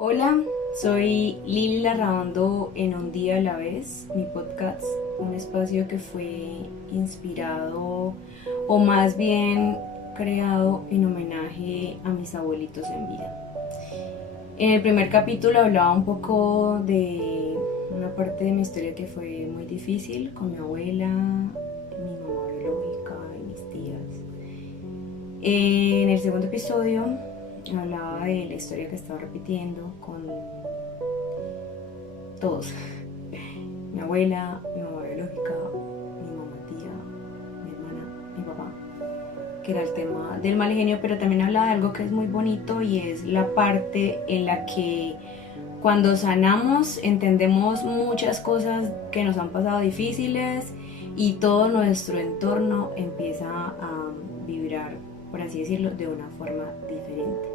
Hola, soy Lili Larrabando en Un Día a la Vez, mi podcast, un espacio que fue inspirado o más bien creado en homenaje a mis abuelitos en vida. En el primer capítulo hablaba un poco de una parte de mi historia que fue muy difícil con mi abuela, mi mamá biológica y mis tías. En el segundo episodio hablaba de la historia que estaba repitiendo con todos. Mi abuela, mi mamá biológica, mi mamá tía, mi hermana, mi papá, que era el tema del mal genio, pero también hablaba de algo que es muy bonito y es la parte en la que cuando sanamos entendemos muchas cosas que nos han pasado difíciles y todo nuestro entorno empieza a vibrar, por así decirlo, de una forma diferente.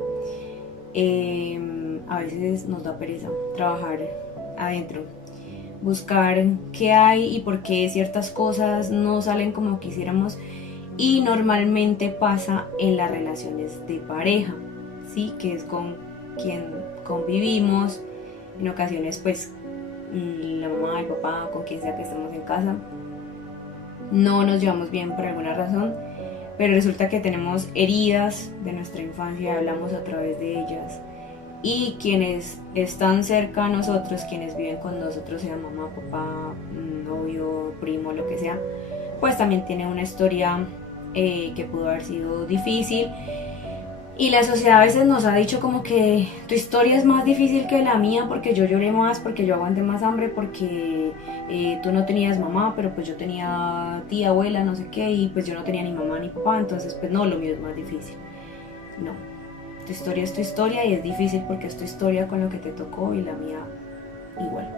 A veces nos da pereza trabajar adentro, buscar qué hay y por qué ciertas cosas no salen como quisiéramos, y normalmente pasa en las relaciones de pareja, sí, que es con quien convivimos. En ocasiones pues la mamá, el papá, con quien sea que estemos en casa, no nos llevamos bien por alguna razón, pero resulta que tenemos heridas de nuestra infancia, hablamos a través de ellas, y quienes están cerca a nosotros, quienes viven con nosotros, sea mamá, papá, novio, primo, lo que sea, pues también tiene una historia que pudo haber sido difícil. Y la sociedad a veces nos ha dicho como que tu historia es más difícil que la mía porque yo lloré más, porque yo aguanté más hambre, porque tú no tenías mamá, pero pues yo tenía tía, abuela, no sé qué, y pues yo no tenía ni mamá ni papá, entonces pues no, lo mío es más difícil. No, tu historia es tu historia y es difícil porque es tu historia con lo que te tocó y la mía igual.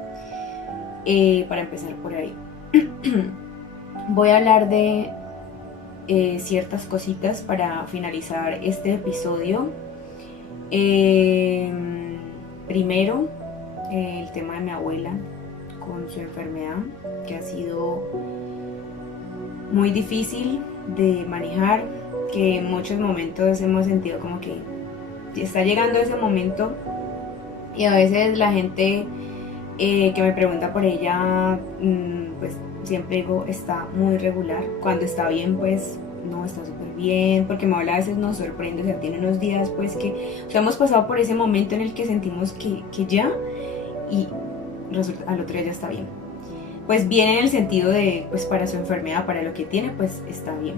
Para empezar por ahí, voy a hablar de ciertas cositas para finalizar este episodio. Eh, Primero, el tema de mi abuela con su enfermedad, que ha sido muy difícil de manejar, que en muchos momentos hemos sentido como que está llegando ese momento, y a veces la gente que me pregunta por ella, pues siempre digo está muy regular. Cuando está bien, pues no, está súper bien, porque mi abuela a veces nos sorprende, o sea, tiene unos días pues que, o sea, hemos pasado por ese momento en el que sentimos que ya, y resulta al otro día ya está bien. Pues bien en el sentido de, pues para su enfermedad, para lo que tiene, pues está bien.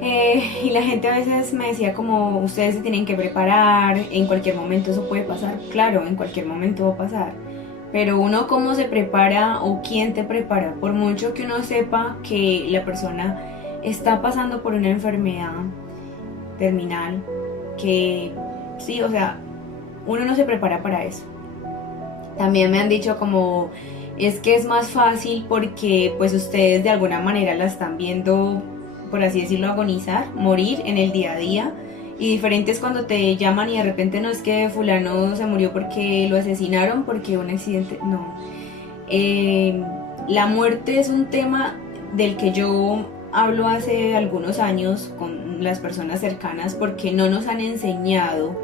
Y la gente a veces me decía como, ustedes se tienen que preparar, en cualquier momento eso puede pasar. Claro, en cualquier momento va a pasar, pero uno cómo se prepara o quién te prepara, por mucho que uno sepa que la persona está pasando por una enfermedad terminal, que sí, o sea, uno no se prepara para eso. También me han dicho como, es que es más fácil porque pues ustedes de alguna manera la están viendo, por así decirlo, agonizar, morir en el día a día. Y diferente es cuando te llaman y de repente no es que fulano se murió porque lo asesinaron, porque un accidente, no. Eh, la muerte es un tema del que yo hablo hace algunos años con las personas cercanas porque no nos han enseñado,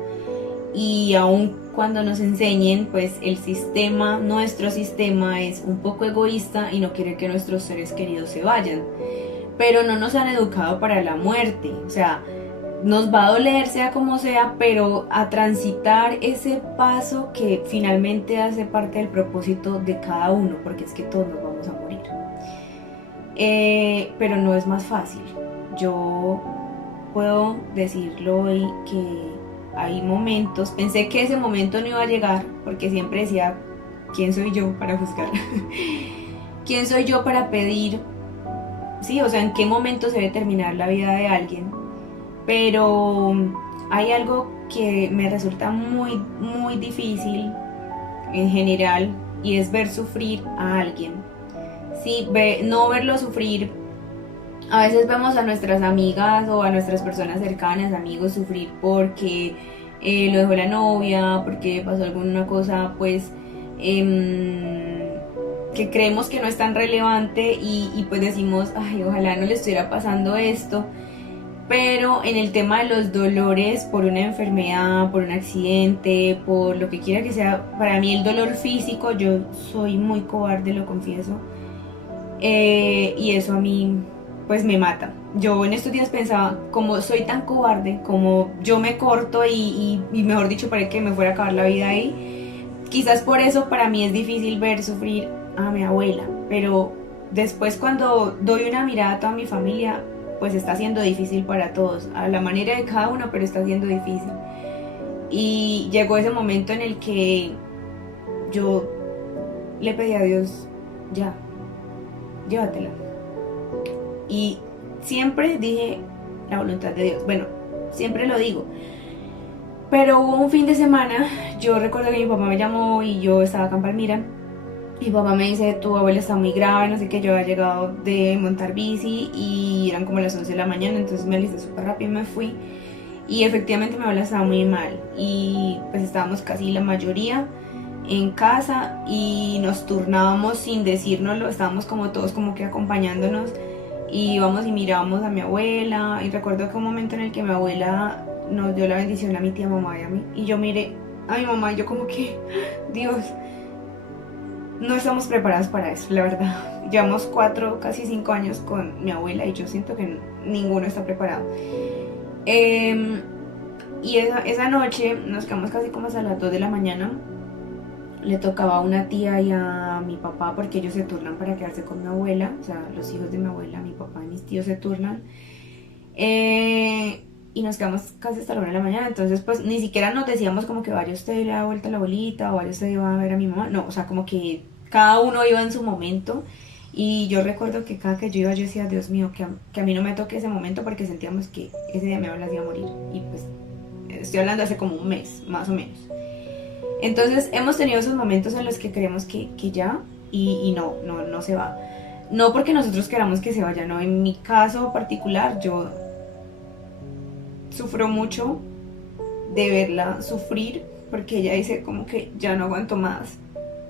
y aun cuando nos enseñen, pues el sistema, nuestro sistema es un poco egoísta y no quiere que nuestros seres queridos se vayan, pero no nos han educado para la muerte. O sea, nos va a doler sea como sea, pero a transitar ese paso que finalmente hace parte del propósito de cada uno, porque es que todos nos vamos a morir. Pero no es más fácil. Yo puedo decirlo hoy que hay momentos, pensé que ese momento no iba a llegar, porque siempre decía, ¿quién soy yo para juzgar? ¿Quién soy yo para pedir? Sí, o sea, ¿en qué momento se debe terminar la vida de alguien? Pero hay algo que me resulta muy, muy difícil en general, y es ver sufrir a alguien. Sí, no verlo sufrir. A veces vemos a nuestras amigas o a nuestras personas cercanas, amigos, sufrir porque lo dejó la novia, porque pasó alguna cosa, pues, que creemos que no es tan relevante, y pues decimos, ay, ojalá no le estuviera pasando esto. Pero en el tema de los dolores por una enfermedad, por un accidente, por lo que quiera que sea, para mí el dolor físico, yo soy muy cobarde, lo confieso. Y eso a mí pues me mata. Yo en estos días pensaba, como soy tan cobarde, como yo me corto y mejor dicho, para que me fuera a acabar la vida ahí, quizás por eso para mí es difícil ver sufrir a mi abuela, pero después cuando doy una mirada a toda mi familia, pues está siendo difícil para todos, a la manera de cada uno, pero está siendo difícil. Y llegó ese momento en el que yo le pedí a Dios, ya, llévatela. Y siempre dije la voluntad de Dios. Bueno, siempre lo digo. Pero hubo un fin de semana, yo recuerdo que mi papá me llamó y yo estaba acá en Palmira. Mi papá me dice, tu abuela está muy grave, no sé qué, yo había llegado de montar bici y eran como las 11 de la mañana, entonces me alisté súper rápido y me fui. Y efectivamente mi abuela estaba muy mal y pues estábamos casi la mayoría en casa y nos turnábamos sin decírnoslo, estábamos como todos como que acompañándonos y íbamos y mirábamos a mi abuela y recuerdo que un momento en el que mi abuela nos dio la bendición a mi tía mamá y a mí y yo miré a mi mamá y yo como que, Dios, no estamos preparadas para eso, la verdad. Llevamos 4, casi 5 años con mi abuela y yo siento que ninguno está preparado. Y esa noche nos quedamos casi como hasta las 2 de la mañana. Le tocaba a una tía y a mi papá porque ellos se turnan para quedarse con mi abuela. O sea, los hijos de mi abuela, mi papá y mis tíos se turnan. Y nos quedamos casi hasta la 1 de la mañana. Entonces, pues ni siquiera nos decíamos como que vaya usted y le da vuelta a la abuelita o vaya usted y va a ver a mi mamá. No, o sea, como que cada uno iba en su momento. Y yo recuerdo que cada que yo iba, yo decía, Dios mío, que a mí no me toque ese momento porque sentíamos que ese día mi abuela se iba a morir. Y pues estoy hablando hace como un mes, más o menos. Entonces hemos tenido esos momentos en los que creemos que ya y no se va. No porque nosotros queramos que se vaya, no. En mi caso particular yo sufro mucho de verla sufrir porque ella dice como que ya no aguanto más.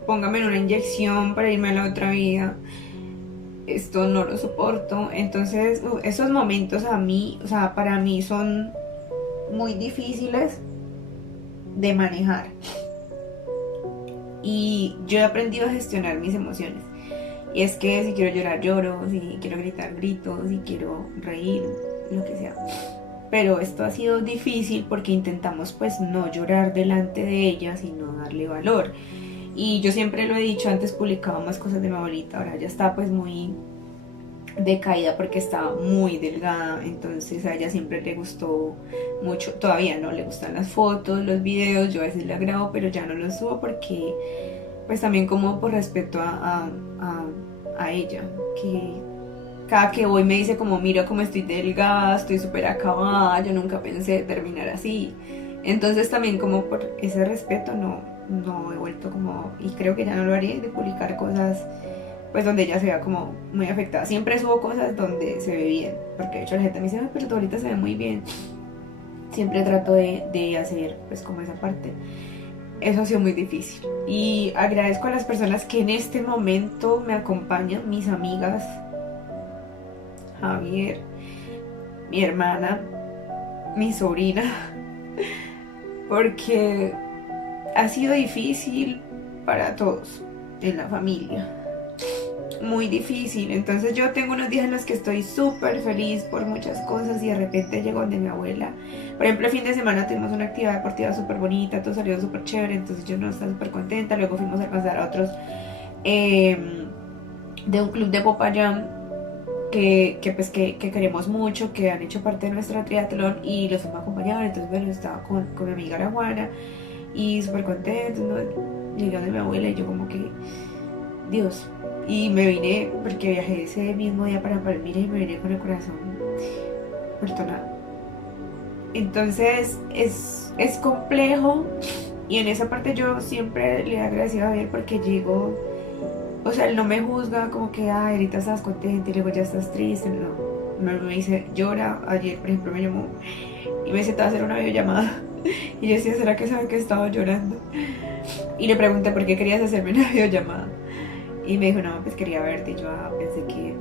Póngame en una inyección para irme a la otra vida. Esto no lo soporto. Entonces esos momentos a mí, o sea, para mí son muy difíciles de manejar. Y yo he aprendido a gestionar mis emociones. Y es que si quiero llorar, lloro, si quiero gritar, grito, si quiero reír, lo que sea. Pero esto ha sido difícil porque intentamos pues no llorar delante de ella, sino darle valor. Y yo siempre lo he dicho, antes publicaba más cosas de mi abuelita, ahora ya está pues muy decaída porque estaba muy delgada, entonces a ella siempre le gustó mucho, todavía no le gustan las fotos, los videos, yo a veces la grabo pero ya no los subo porque pues también como por respeto a ella, que cada que voy me dice como mira cómo estoy delgada, estoy súper acabada, yo nunca pensé terminar así, entonces también como por ese respeto no he vuelto como, y creo que ya no lo haré, de publicar cosas pues donde ella se vea como muy afectada. Siempre subo cosas donde se ve bien, porque de hecho la gente me dice, pero tú ahorita se ve muy bien. Siempre trato de hacer pues como esa parte. Eso ha sido muy difícil. Y agradezco a las personas que en este momento me acompañan, mis amigas, Javier, mi hermana, mi sobrina, porque ha sido difícil para todos en la familia. Muy difícil, entonces yo tengo unos días en los que estoy súper feliz por muchas cosas y de repente llego donde mi abuela, por ejemplo el fin de semana tuvimos una actividad deportiva súper bonita, todo salió súper chévere, entonces yo no estaba súper contenta, luego fuimos a alcanzar a otros de un club de Popayán pues que queremos mucho, que han hecho parte de nuestra triatlón y los fuimos a acompañar, entonces bueno, estaba con mi amiga la Juana y súper contenta, ¿no? Llegué donde mi abuela y yo como que, Dios. Y me vine, porque viajé ese mismo día para Palmira y me vine con el corazón perdonado. Entonces es complejo y en esa parte yo siempre le he agradecido a Javier porque llego, o sea, él no me juzga como que, ay, ahorita estás contenta y luego ya estás triste, no. Me dice, llora. Ayer, por ejemplo, me llamó y me dice, te va a hacer una videollamada. Y yo decía, ¿será que sabe que estaba llorando? Y le pregunté por qué querías hacerme una videollamada. Y me dijo, no, pues quería verte. Y yo pensé que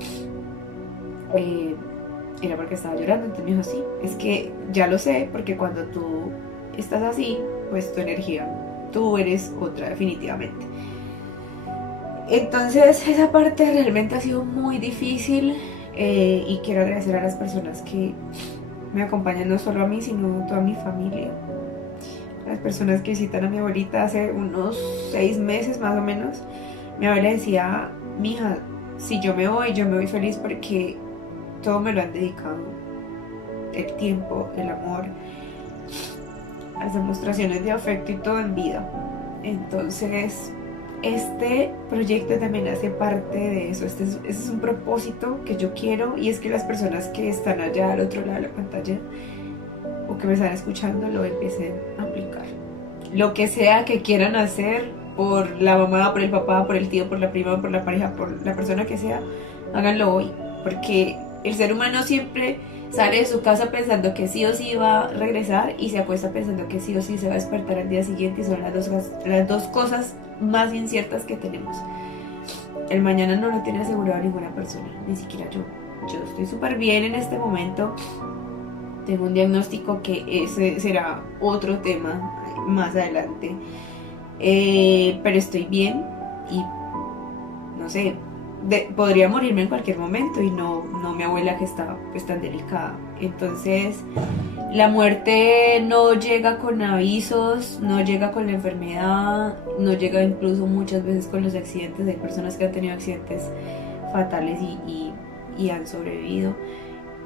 era porque estaba llorando. Entonces me dijo, sí, es que ya lo sé, porque cuando tú estás así, pues tu energía, tú eres otra definitivamente. Entonces esa parte realmente ha sido muy difícil, y quiero agradecer a las personas que me acompañan, no solo a mí, sino a toda mi familia. Las personas que visitan a mi abuelita hace unos 6 meses más o menos, mi abuela decía, mija, si yo me voy feliz porque todo me lo han dedicado, el tiempo, el amor, las demostraciones de afecto y todo en vida. Entonces, este proyecto también hace parte de eso. Este es un propósito que yo quiero, y es que las personas que están allá al otro lado de la pantalla o que me están escuchando lo empiecen a aplicar. Lo que sea que quieran hacer, por la mamá, por el papá, por el tío, por la prima, por la pareja, por la persona que sea, háganlo hoy, porque el ser humano siempre sale de su casa pensando que sí o sí va a regresar, y se acuesta pensando que sí o sí se va a despertar al día siguiente, y son las dos cosas más inciertas que tenemos. El mañana no lo tiene asegurado ninguna persona, ni siquiera yo. Yo estoy súper bien en este momento. Tengo un diagnóstico que ese será otro tema más adelante. Pero estoy bien y no sé, podría morirme en cualquier momento, y no mi abuela que está pues tan delicada. Entonces la muerte no llega con avisos, no llega con la enfermedad, no llega incluso muchas veces con los accidentes. Hay personas que han tenido accidentes fatales y han sobrevivido.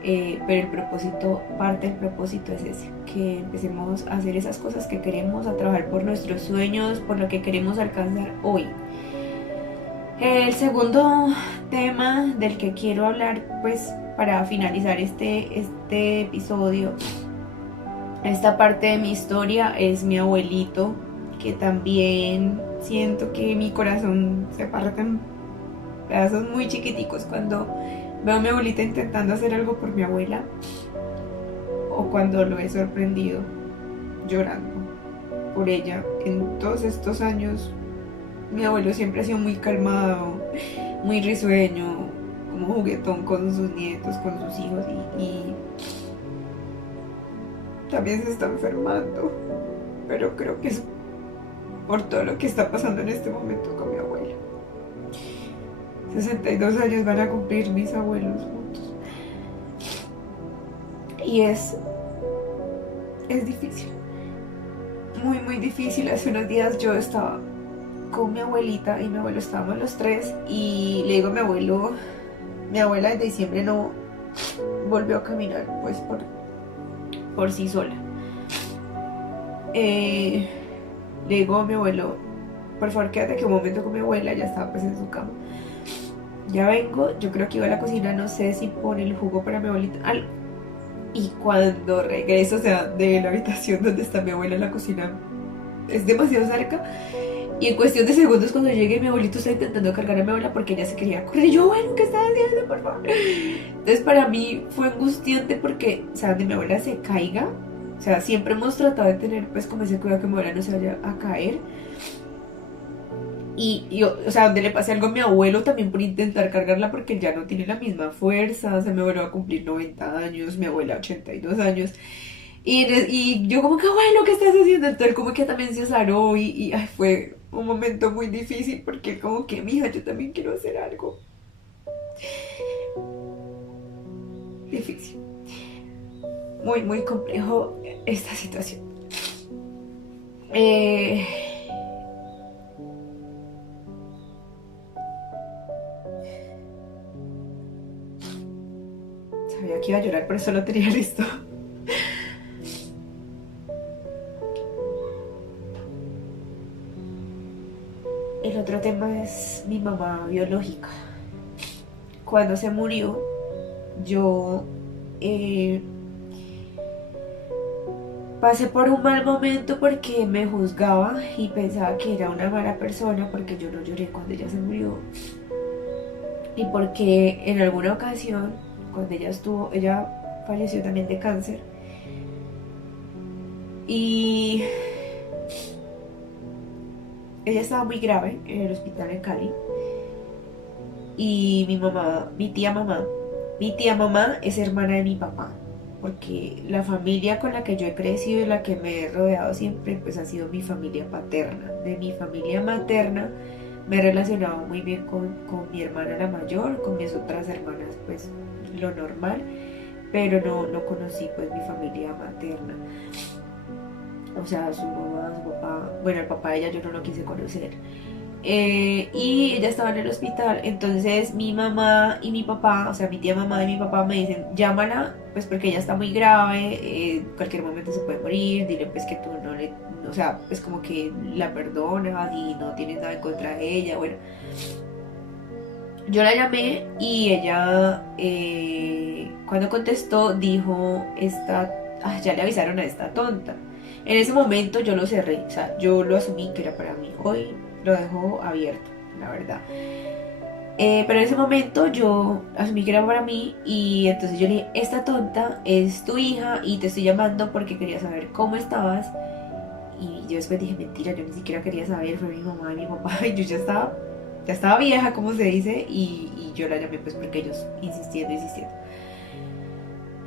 Pero el propósito, parte del propósito es ese, que empecemos a hacer esas cosas que queremos, a trabajar por nuestros sueños, por lo que queremos alcanzar hoy. El segundo tema del que quiero hablar, pues para finalizar este episodio, esta parte de mi historia, es mi abuelito, que también siento que mi corazón se parte en pedazos muy chiquiticos cuando veo a mi abuelita intentando hacer algo por mi abuela, o cuando lo he sorprendido llorando por ella. En todos estos años, mi abuelo siempre ha sido muy calmado, muy risueño, como juguetón con sus nietos, con sus hijos, y también se está enfermando, pero creo que es por todo lo que está pasando en este momento con mi abuela. 62 años van a cumplir mis abuelos juntos. Y es difícil, muy muy difícil. Hace unos días yo estaba con mi abuelita y mi abuelo, estábamos los tres, y le digo a mi abuelo, mi abuela en diciembre no volvió a caminar pues por sí sola. Le digo a mi abuelo, por favor quédate aquí un momento con mi abuela, ya estaba pues en su cama. Ya vengo, yo creo que iba a la cocina, no sé si pone el jugo para mi abuelita, algo. Y cuando regreso, o sea, de la habitación donde está mi abuela en la cocina, es demasiado cerca. Y en cuestión de segundos, cuando llegue, mi abuelito está intentando cargar a mi abuela porque ella se quería correr. Y yo, bueno, ¿qué estás haciendo, por favor? Entonces para mí fue angustiante porque, o sea, donde mi abuela se caiga, o sea, siempre hemos tratado de tener pues como ese cuidado que mi abuela no se vaya a caer. Y o sea, donde le pase algo a mi abuelo también por intentar cargarla, porque él ya no tiene la misma fuerza. O sea, mi abuelo va a cumplir 90 años, mi abuela 82 años. Y yo como que, bueno, ¿qué estás haciendo? Entonces como que también se azaró, y ay, fue un momento muy difícil, porque como que, mija, yo también quiero hacer algo. Difícil. Muy, muy complejo esta situación. Eh, Sabía que iba a llorar, por eso lo tenía listo. El otro tema es mi mamá biológica. Cuando se murió, yo pasé por un mal momento porque me juzgaba y pensaba que era una mala persona porque yo no lloré cuando ella se murió. Y porque en alguna ocasión, cuando ella falleció también de cáncer. Y ella estaba muy grave en el hospital en Cali. Y mi tía mamá, Mi tía mamá es hermana de mi papá, porque la familia con la que yo he crecido y la que me he rodeado siempre, pues ha sido mi familia paterna. De mi familia materna me he relacionado muy bien con mi hermana la mayor, con mis otras hermanas, pues lo normal, pero no conocí pues mi familia materna. O sea, su mamá, su papá, bueno, el papá de ella yo no lo quise conocer. Y ella estaba en el hospital, entonces mi mamá y mi papá, o sea, mi tía mamá y mi papá me dicen, llámala, pues porque ella está muy grave, cualquier momento se puede morir, dile pues que tú no le, o sea, pues como que la perdonas y no tienes nada en contra de ella, bueno. Yo la llamé y ella, cuando contestó, dijo, ya le avisaron a esta tonta. En ese momento yo lo cerré, o sea, yo lo asumí que era para mí. Hoy lo dejo abierto, la verdad. Pero en ese momento yo asumí que era para mí y entonces yo le dije, esta tonta es tu hija y te estoy llamando porque quería saber cómo estabas. Y yo después dije, mentira, yo ni siquiera quería saber, fue mi mamá y mi papá y yo ya estaba vieja, como se dice, y yo la llamé pues porque ellos insistiendo.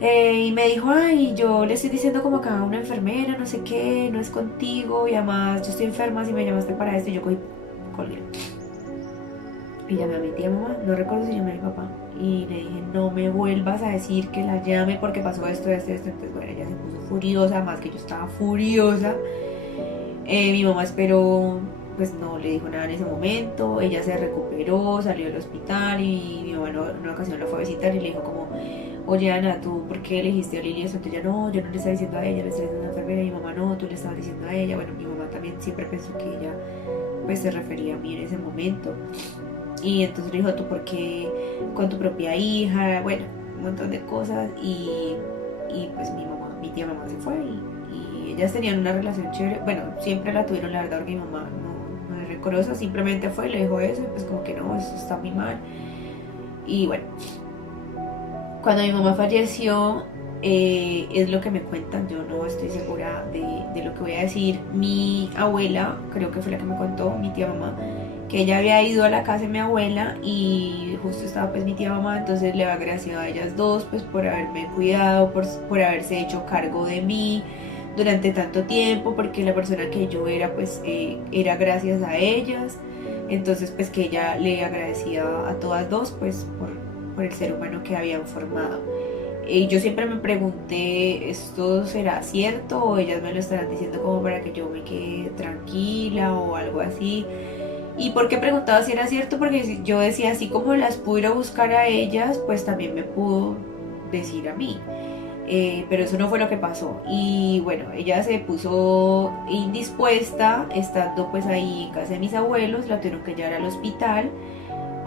Y me dijo, ay, yo le estoy diciendo como que a una enfermera, no sé qué, no es contigo, y además yo estoy enferma si me llamaste para esto, y yo cogí, colgué. Y llamé a mi tía mamá, no recuerdo si llamé a mi papá, y le dije, no me vuelvas a decir que la llame porque pasó esto. Entonces, bueno, ella se puso furiosa, más que yo estaba furiosa. Mi mamá esperó, pues no le dijo nada en ese momento, ella se recuperó, salió del hospital y mi mamá en una ocasión la fue a visitar y le dijo como, oye Ana, ¿tú por qué elegiste a Lili? Entonces ella, no, yo no le estaba diciendo a ella, le estaba diciendo a una enfermera. Y mi mamá, no, tú le estabas diciendo a ella. Bueno, mi mamá también siempre pensó que ella pues se refería a mí en ese momento. Y entonces le dijo, ¿tú por qué con tu propia hija? Bueno, un montón de cosas y pues mi tía mamá se fue y ellas tenían una relación chévere. Bueno, siempre la tuvieron, la verdad, porque mi mamá no es rencorosa, simplemente fue, le dijo eso y pues como que no, eso está muy mal. Y bueno, cuando mi mamá falleció, es lo que me cuentan, yo no estoy segura de lo que voy a decir. Mi abuela, creo que fue la que me contó, mi tía mamá, que ella había ido a la casa de mi abuela y justo estaba pues mi tía mamá, entonces le agradecido a ellas dos pues por haberme cuidado, por haberse hecho cargo de mí durante tanto tiempo, porque la persona que yo era pues era gracias a ellas, entonces pues que ella le agradecía a todas dos pues por el ser humano que habían formado. Y yo siempre me pregunté, ¿esto será cierto o ellas me lo estarán diciendo como para que yo me quede tranquila o algo así? ¿Y por qué preguntaba si era cierto? Porque yo decía, así como las pude ir a buscar a ellas, pues también me pudo decir a mí. Pero eso no fue lo que pasó. Y bueno, ella se puso indispuesta, estando pues ahí en casa de mis abuelos, la tuvieron que llevar al hospital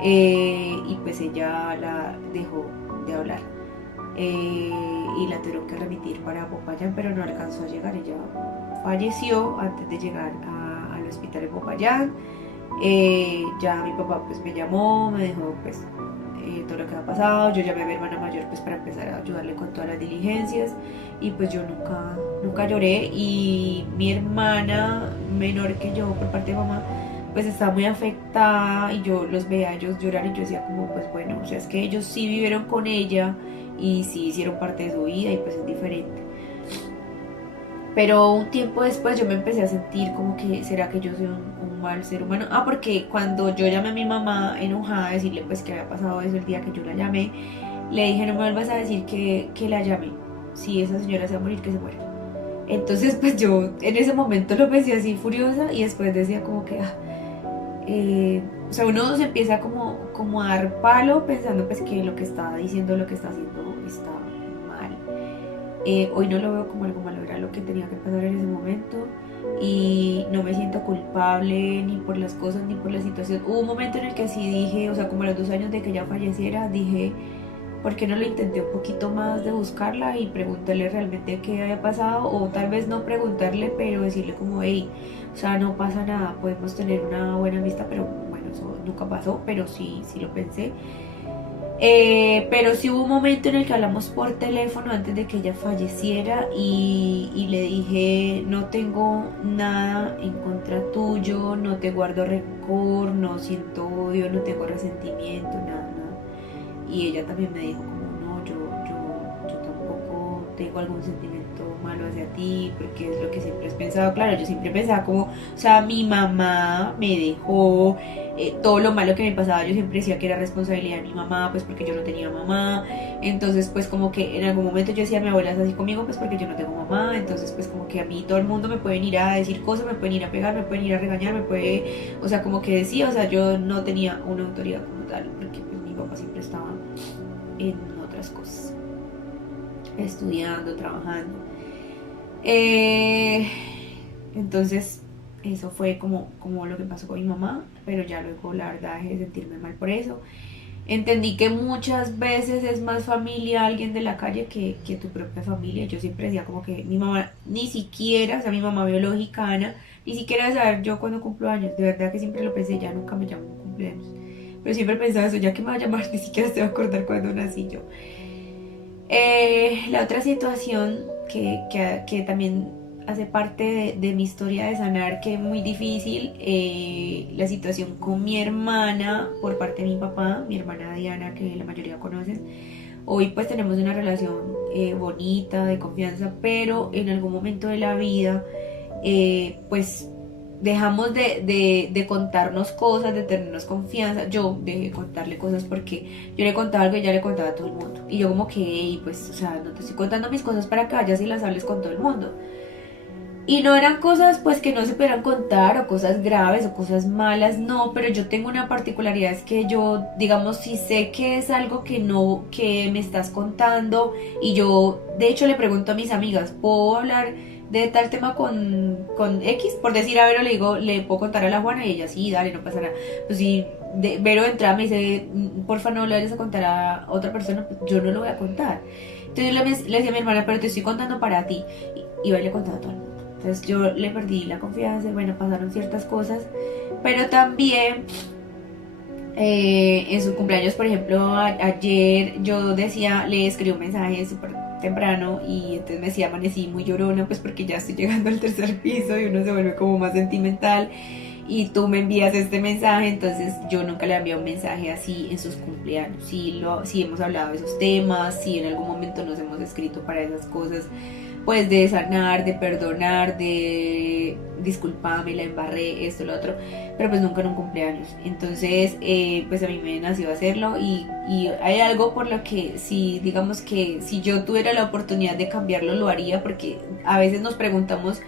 y pues ella la dejó de hablar. Y la tuvieron que remitir para Popayán, pero no alcanzó a llegar. Ella falleció antes de llegar al hospital de Popayán. Ya mi papá pues me llamó, me dijo pues todo lo que ha pasado. Yo llamé a mi hermana mayor pues para empezar a ayudarle con todas las diligencias y pues yo nunca lloré. Y mi hermana menor que yo por parte de mamá pues estaba muy afectada y yo los veía a ellos llorar y yo decía como pues bueno, o sea es que ellos sí vivieron con ella y sí hicieron parte de su vida y pues es diferente. Pero un tiempo después yo me empecé a sentir como que, ¿será que yo soy un mal ser humano? Ah, porque cuando yo llamé a mi mamá enojada a decirle pues que había pasado eso el día que yo la llamé, le dije, no me vuelvas a decir que la llamé. Si esa señora se va a morir, que se muera. Entonces pues yo en ese momento lo pensé así furiosa y después decía como que, o sea, uno se empieza como a dar palo pensando pues que lo que está diciendo, lo que está haciendo está mal. Hoy no lo veo como algo malo, era lo que tenía que pasar en ese momento y no me siento culpable ni por las cosas ni por la situación. Hubo un momento en el que sí dije, o sea, como a los 2 años de que ella falleciera, dije, ¿por qué no lo intenté un poquito más de buscarla y preguntarle realmente qué había pasado? O tal vez no preguntarle, pero decirle como, hey, o sea, no pasa nada, podemos tener una buena amistad, pero bueno, eso nunca pasó, pero sí lo pensé. Pero sí hubo un momento en el que hablamos por teléfono antes de que ella falleciera y le dije, no tengo nada en contra tuyo, no te guardo rencor, no siento odio, no tengo resentimiento, nada. Y ella también me dijo como, tengo algún sentimiento malo hacia ti, porque es lo que siempre has pensado. Claro, yo siempre pensaba como, o sea, mi mamá me dejó, todo lo malo que me pasaba, yo siempre decía que era responsabilidad de mi mamá, pues porque yo no tenía mamá. Entonces, pues como que en algún momento yo decía, mi abuela es así conmigo, pues porque yo no tengo mamá. Entonces, pues como que a mí todo el mundo me pueden ir a decir cosas, me pueden ir a pegar, me pueden ir a regañar, me puede, o sea, como que decía, o sea, yo no tenía una autoridad como tal, porque pues mi papá siempre estaba en otras cosas, estudiando, trabajando. Eh, entonces, eso fue como lo que pasó con mi mamá, pero ya luego la verdad dejé de sentirme mal por eso. Entendí que muchas veces es más familia alguien de la calle que tu propia familia. Yo siempre decía como que mi mamá ni siquiera, o sea, mi mamá biológica, Ana, ni siquiera de saber yo cuando cumplo años. De verdad que siempre lo pensé, ya nunca me llamo cumpleaños. Pero siempre pensaba eso, ya que me va a llamar, ni siquiera se va a acordar cuando nací yo. La otra situación que también hace parte de mi historia de sanar, que es muy difícil, la situación con mi hermana por parte de mi papá, mi hermana Diana, que la mayoría conocen. Hoy pues tenemos una relación bonita, de confianza, pero en algún momento de la vida pues dejamos de contarnos cosas, de tenernos confianza. Yo dejé de contarle cosas porque yo le contaba algo y ya le contaba a todo el mundo. Y yo como que, y pues, o sea, no te estoy contando mis cosas para que vayas y las hables con todo el mundo. Y no eran cosas pues que no se pudieran contar o cosas graves o cosas malas, no, pero yo tengo una particularidad, es que yo, digamos, si sé que es algo que no, que me estás contando y yo, de hecho, le pregunto a mis amigas, ¿puedo hablar de tal tema con X? Por decir, a Vero le digo, ¿le puedo contar a la Juana? Y ella, sí, dale, no pasa nada. Pues si Vero entra me dice, porfa no le vayas a contar a otra persona, pues yo no lo voy a contar. Entonces le decía a mi hermana, pero te estoy contando para ti. Y yo le contaba a todo el mundo. Entonces yo le perdí la confianza y bueno, pasaron ciertas cosas. Pero también en sus cumpleaños, por ejemplo, ayer yo decía, le escribí un mensaje súper temprano y entonces me decía, amanecí muy llorona, pues porque ya estoy llegando al tercer piso y uno se vuelve como más sentimental y tú me envías este mensaje. Entonces yo nunca le había enviado un mensaje así en sus cumpleaños. Sí hemos hablado de esos temas, sí en algún momento nos hemos escrito para esas cosas, pues de sanar, de perdonar, de disculpame, la embarré, esto, lo otro, pero pues nunca en un cumpleaños. Entonces, pues a mí me nació hacerlo y hay algo por lo que si, digamos que si yo tuviera la oportunidad de cambiarlo, lo haría, porque a veces nos preguntamos,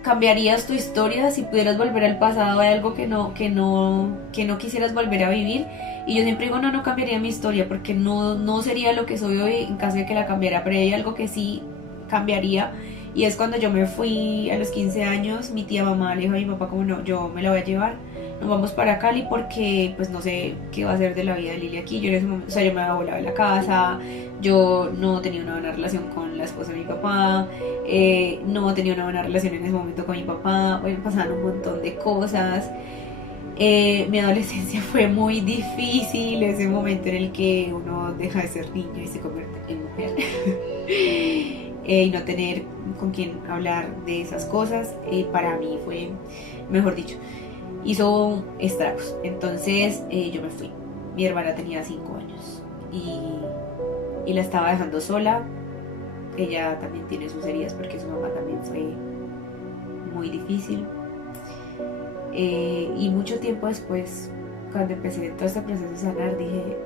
¿cambiarías tu historia si pudieras volver al pasado? ¿Hay algo que no quisieras volver a vivir? Y yo siempre digo, no, no cambiaría mi historia, porque no sería lo que soy hoy en caso de que la cambiara, pero hay algo que sí cambiaría, y es cuando yo me fui a los 15 años, mi tía mamá le dijo a mi papá como no, yo me la voy a llevar, nos vamos para Cali porque pues no sé qué va a hacer de la vida de Lili aquí. Yo en ese momento, o sea, yo me había volado de la casa, yo no tenía una buena relación con la esposa de mi papá, no tenía una buena relación en ese momento con mi papá, bueno, pasaron un montón de cosas. Mi adolescencia fue muy difícil, ese momento en el que uno deja de ser niño y se convierte en mujer. Y no tener con quien hablar de esas cosas, para mí fue, mejor dicho, hizo estragos. Entonces yo me fui. Mi hermana tenía 5 años y la estaba dejando sola. Ella también tiene sus heridas porque su mamá también fue muy difícil. Y mucho tiempo después, cuando empecé todo este proceso de sanar, dije,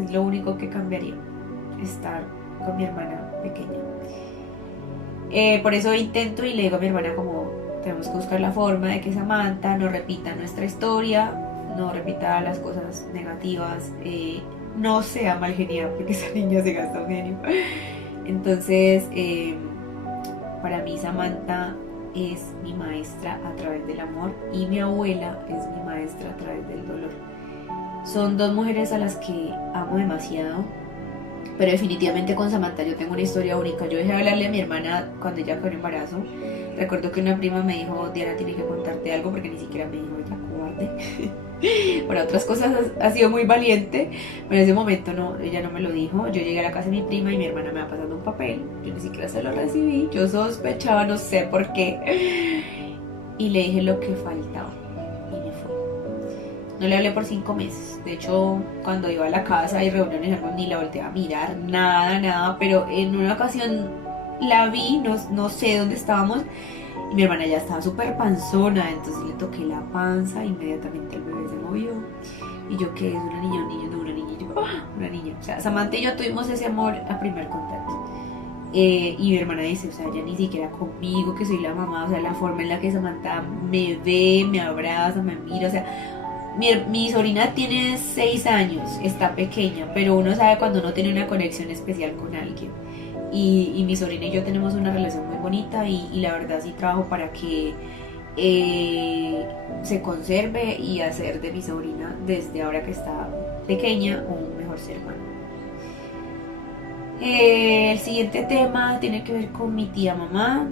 es lo único que cambiaría, estar con mi hermana pequeña. Por eso intento y le digo a mi hermana como tenemos que buscar la forma de que Samantha no repita nuestra historia, no repita las cosas negativas, no sea mal genial, porque esa niña se gasta un genio. Entonces para mí Samantha es mi maestra a través del amor y mi abuela es mi maestra a través del dolor. Son dos mujeres a las que amo demasiado, pero definitivamente con Samantha yo tengo una historia única. Yo dejé de hablarle a mi hermana cuando ella fue en embarazo. Recuerdo que una prima me dijo, Diana tiene que contarte algo, porque ni siquiera me dijo, ella cobarde. Para otras cosas ha sido muy valiente, pero en ese momento no, ella no me lo dijo. Yo llegué a la casa de mi prima y mi hermana me va pasando un papel, yo ni siquiera se lo recibí, yo sospechaba, no sé por qué, y le dije lo que faltaba y me fui. No le hablé por 5 meses. De hecho, cuando iba a la casa y reuniones algo, ni la volteé a mirar, nada. Pero en una ocasión la vi, no sé dónde estábamos, y mi hermana ya estaba súper panzona, entonces le toqué la panza, inmediatamente el bebé se movió. Y yo, ¿qué es? ¿Una niña? ¿Un niño? No, una niña. Y yo, ¡ah! Una niña. O sea, Samantha y yo tuvimos ese amor a primer contacto. Y mi hermana dice, o sea, ya ni siquiera conmigo, que soy la mamá, o sea, la forma en la que Samantha me ve, me abraza, me mira, o sea, mi sobrina tiene 6 años, está pequeña, pero uno sabe cuando uno tiene una conexión especial con alguien. Y mi sobrina y yo tenemos una relación muy bonita y la verdad sí trabajo para que se conserve y hacer de mi sobrina, desde ahora que está pequeña, un mejor ser humano. El siguiente tema tiene que ver con mi tía mamá.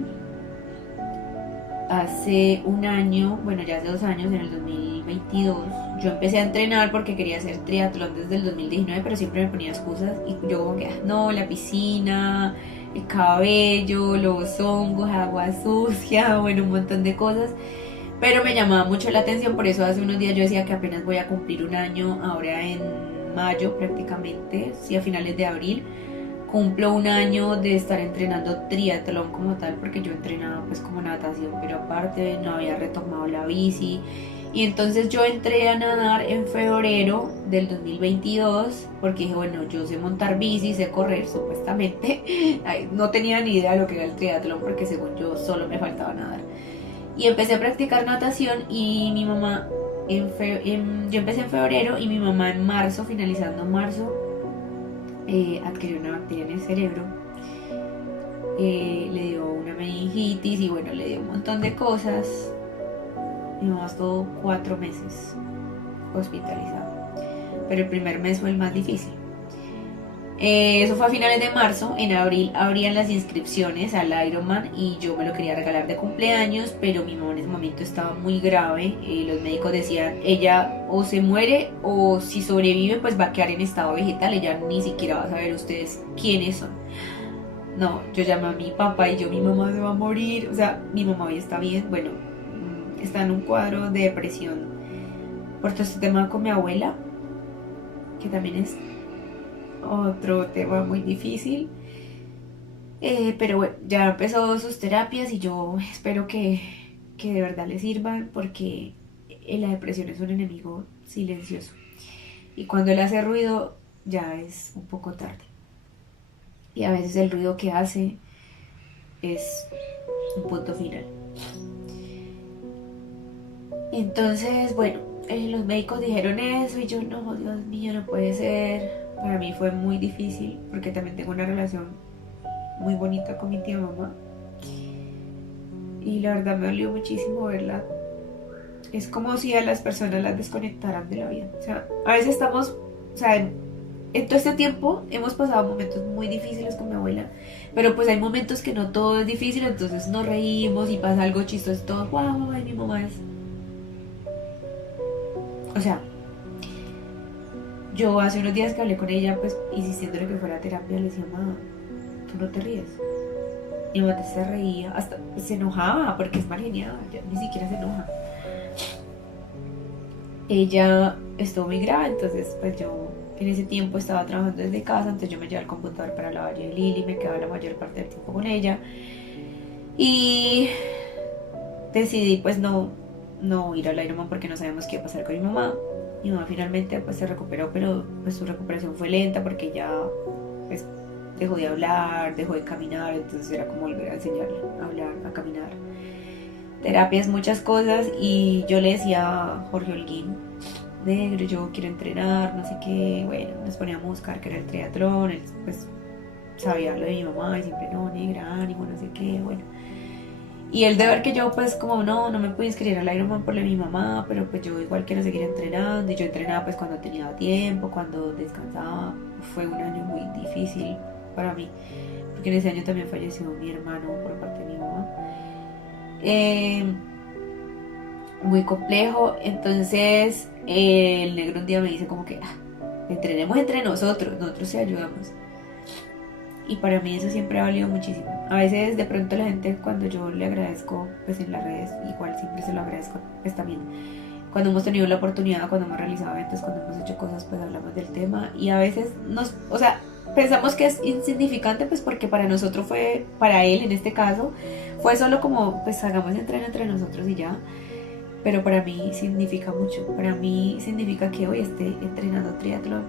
Hace un año, bueno ya hace 2 años, en el 2022, yo empecé a entrenar porque quería hacer triatlón desde el 2019, pero siempre me ponía excusas y yo como que, no, la piscina, el cabello, los hongos, agua sucia, bueno, un montón de cosas. Pero me llamaba mucho la atención, por eso hace unos días yo decía que apenas voy a cumplir un año, ahora en mayo prácticamente, sí, a finales de abril cumplo un año de estar entrenando triatlón como tal, porque yo entrenaba pues como natación, pero aparte no había retomado la bici. Y entonces yo entré a nadar en febrero del 2022 porque dije, bueno, yo sé montar bici, sé correr supuestamente. No tenía ni idea de lo que era el triatlón porque según yo solo me faltaba nadar. Y empecé a practicar natación y mi mamá, yo empecé en febrero y mi mamá en marzo, finalizando marzo, adquirió una bacteria en el cerebro, le dio una meningitis y bueno, le dio un montón de cosas. Mi mamá estuvo 4 meses hospitalizada, pero el primer mes fue el más difícil. Eso fue a finales de marzo. En abril abrían las inscripciones al Ironman y yo me lo quería regalar de cumpleaños, pero mi mamá en ese momento estaba muy grave. Los médicos decían, ella o se muere o si sobrevive pues va a quedar en estado vegetal, ella ni siquiera va a saber ustedes quiénes son. No, yo llamé a mi papá y yo, mi mamá se va a morir. O sea, mi mamá hoy está bien, bueno, está en un cuadro de depresión por todo este tema con mi abuela, que también es otro tema muy difícil. Pero bueno, ya empezó sus terapias y yo espero que de verdad le sirvan porque la depresión es un enemigo silencioso. Y cuando él hace ruido ya es un poco tarde. Y a veces el ruido que hace es un punto final. Entonces, bueno, los médicos dijeron eso y yo, no, Dios mío, no puede ser. Para mí fue muy difícil porque también tengo una relación muy bonita con mi tía mamá. Y la verdad me dolió muchísimo verla. Es como si a las personas las desconectaran de la vida. O sea, a veces estamos, o sea, en todo este tiempo hemos pasado momentos muy difíciles con mi abuela, pero pues hay momentos que no todo es difícil, entonces nos reímos y pasa algo chistoso y todo, wow, ay, mi mamá es... O sea, yo hace unos días que hablé con ella, pues insistiéndole que fuera a terapia, le decía, mamá, tú no te ríes. Mi mamá se reía, hasta se enojaba porque es mal genial, ya ni siquiera se enoja. Ella estuvo muy grave, entonces pues yo en ese tiempo estaba trabajando desde casa, entonces yo me llevaba al computador para la Valle de Lili, me quedaba la mayor parte del tiempo con ella y decidí pues no ir al Ironman porque no sabíamos qué iba a pasar con mi mamá. Mi mamá finalmente pues se recuperó, pero pues su recuperación fue lenta porque ya pues dejó de hablar, dejó de caminar, entonces era como volver a enseñarle a hablar, a caminar. Terapias, muchas cosas y yo le decía a Jorge Holguín, negro, yo quiero entrenar, no sé qué, bueno, nos poníamos a buscar qué era el triatlón, él pues sabía lo de mi mamá y siempre no, negra, ánimo, no sé qué, bueno. Y él de ver que yo pues como no me pude inscribir al Ironman por lo de mi mamá, pero pues yo igual quiero seguir entrenando y yo entrenaba pues cuando tenía tiempo, cuando descansaba. Fue un año muy difícil para mí, porque en ese año también falleció mi hermano por parte de mi mamá. Muy complejo, entonces el negro un día me dice como que entrenemos entre nosotros se ayudamos. Y para mí eso siempre ha valido muchísimo. A veces de pronto la gente cuando yo le agradezco pues en las redes, igual siempre se lo agradezco pues también cuando hemos tenido la oportunidad, cuando hemos realizado eventos, cuando hemos hecho cosas, pues hablamos del tema y a veces o sea, pensamos que es insignificante, pues porque para nosotros fue, para él en este caso, fue solo como, pues hagamos entreno entre nosotros y ya, pero para mí significa mucho, para mí significa que hoy esté entrenando triatlón,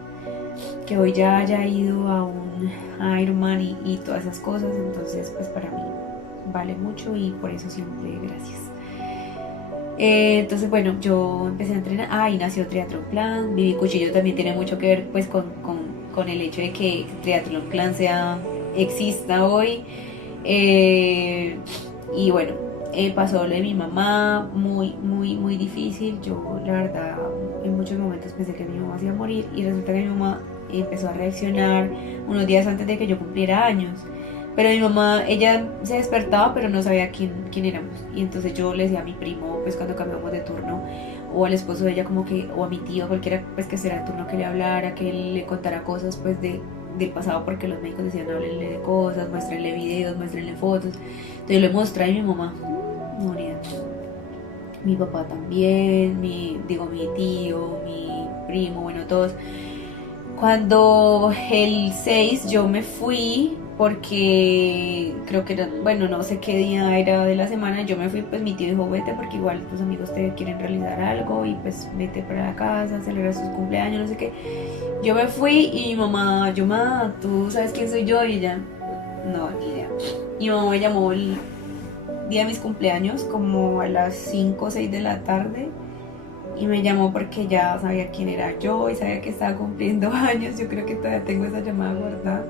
que hoy ya haya ido a un Ironman y todas esas cosas, entonces pues para mí vale mucho y por eso siempre gracias. Entonces, bueno, yo empecé a entrenar. Y nació Triathlon Plan. Vivi Cuchillo también tiene mucho que ver pues con el hecho de que Triathlon Plan exista hoy. Y bueno, pasó lo de mi mamá, muy, muy, muy difícil. Yo, la verdad, en muchos momentos pensé que mi mamá se iba a morir. Y resulta que mi mamá empezó a reaccionar unos días antes de que yo cumpliera años. Pero mi mamá, ella se despertaba, pero no sabía quién éramos. Y entonces yo le decía a mi primo, pues cuando cambiamos de turno, o al esposo de ella, como que, o a mi tío, cualquiera, pues que será el turno, que le hablara, que le contara cosas, pues del pasado, porque los médicos decían, háblenle de cosas, muéstrenle videos, muéstrenle fotos. Entonces yo le mostré y mi mamá, no, ni idea. Mi papá también, mi tío, mi primo, bueno, todos. Cuando el 6 yo me fui, porque creo que era, bueno, no sé qué día era de la semana, yo me fui, pues mi tío dijo, vete porque igual tus amigos te quieren realizar algo y pues vete para la casa, celebra sus cumpleaños, no sé qué. Yo me fui y mi mamá, ¿tú sabes quién soy yo? Y ella, no, ni idea. Y mi mamá me llamó el día de mis cumpleaños como a las 5 o 6 de la tarde y me llamó porque ya sabía quién era yo y sabía que estaba cumpliendo años. Yo creo que todavía tengo esa llamada guardada.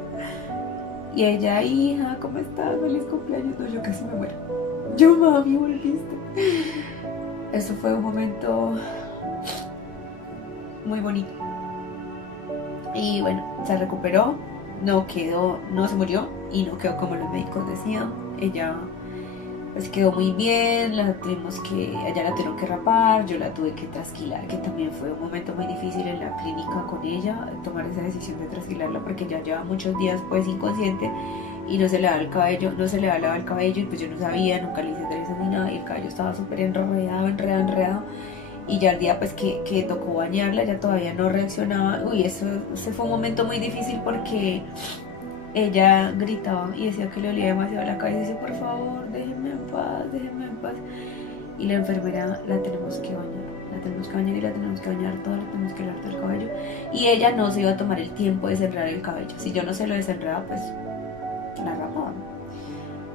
Y ella, hija, ¿cómo estás? Feliz cumpleaños. No, yo casi me muero. Yo, mami, volviste. Eso fue un momento muy bonito. Y bueno, se recuperó, no se murió y no quedó como los médicos decían. Ella pues quedó muy bien, allá la tuvieron que rapar, yo la tuve que trasquilar, que también fue un momento muy difícil en la clínica con ella, tomar esa decisión de trasquilarla porque ya lleva muchos días pues inconsciente y no se le daba el cabello, no se le daba el cabello y pues yo no sabía, nunca le hice trenzas ni nada y el cabello estaba súper enredado y ya el día pues que tocó bañarla ya todavía no reaccionaba. Ese fue un momento muy difícil porque ella gritaba y decía que le olía demasiado la cabeza y decía, por favor, déjenme en paz. Y la enfermera la tenemos que bañar y la tenemos que bañar toda, la tenemos que lavar el cabello. Y ella no se iba a tomar el tiempo de desenredar el cabello. Si yo no se lo desenredaba, pues la rapaba.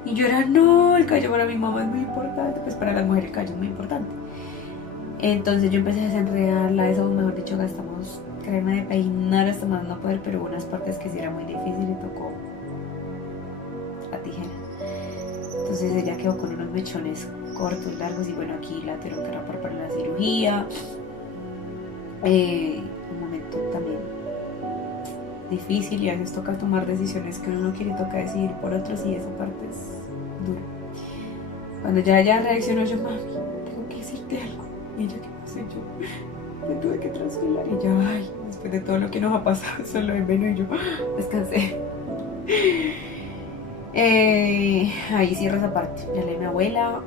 Y yo era, no, el cabello para mi mamá es muy importante, pues para las mujeres el cabello es muy importante. Entonces yo empecé a desenredarla, eso mejor dicho gastamos crema de peinar hasta más no poder, pero hubo unas partes que sí era muy difícil y tocó la tijera. Entonces ella quedó con unos mechones cortos, largos y bueno, aquí la tuvieron que rapar para la cirugía. Un momento también difícil y a veces toca tomar decisiones que uno no quiere, toca decidir por otros y esa parte es dura. Cuando ya reaccionó yo, mami, tengo que decirte algo. Y ella, ¿qué pasó? Yo me tuve que trasquilar y yo, ay, después de todo lo que nos ha pasado, solo de menos y yo descansé. Ahí cierro esa parte. Ya leí mi abuela,